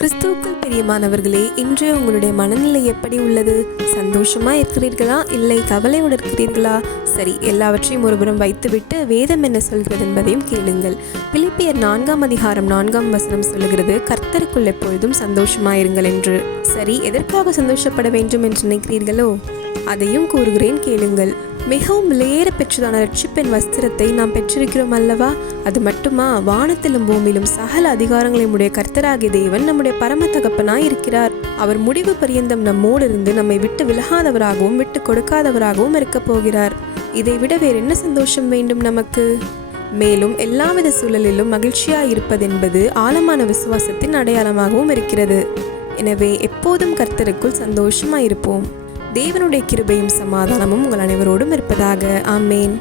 கிறிஸ்துவுக்குள் பிரியமானவர்களே, இன்று உங்களுடைய மனநிலை எப்படி உள்ளது? சந்தோஷமா இருக்கிறீர்களா, இல்லை கவலையோடு இருக்கிறீர்களா? சரி, எல்லாவற்றையும் ஒருபுறம் வைத்துவிட்டு வேதம் என்ன சொல்கிறது என்பதையும் கேளுங்கள். பிலிப்பியர் 4:4 சொல்லுகிறது, கர்த்தருக்குள் எப்பொழுதும் சந்தோஷமாயிருங்கள் என்று. சரி, எதற்காக சந்தோஷப்பட வேண்டும் என்று நினைக்கிறீர்களோ அதையும் கூறுகிறேன், கேளுங்கள். மிகவும் விலையேற பெற்றதான ரட்சிப்பின் வஸ்திரத்தை நாம் பெற்றிருக்கிறோம் அல்லவா? அது மட்டுமா, வானத்திலும் பூமியிலும் சகல அதிகாரங்களையும் உடைய கர்த்தராகிய தேவன் நம்முடைய பரம தகப்பனாய் இருக்கிறார். அவர் முடிவு பரியந்தம் நம்மோடு இருந்து நம்மை விட்டு விலகாதவராகவும் விட்டு கொடுக்காதவராகவும் இருக்கப் போகிறார். இதை விட வேறு என்ன சந்தோஷம் வேண்டும் நமக்கு? மேலும் எல்லாவித சூழலிலும் மகிழ்ச்சியாய் இருப்பதென்பது ஆழமான விசுவாசத்தின் அடையாளமாகவும் இருக்கிறது. எனவே எப்போதும் கர்த்தருக்குள் சந்தோஷமாயிருப்போம். தேவனுடைய கிருபையும் சமாதானமும் உங்கள் அனைவரோடும் இருப்பதாக. ஆமேன்.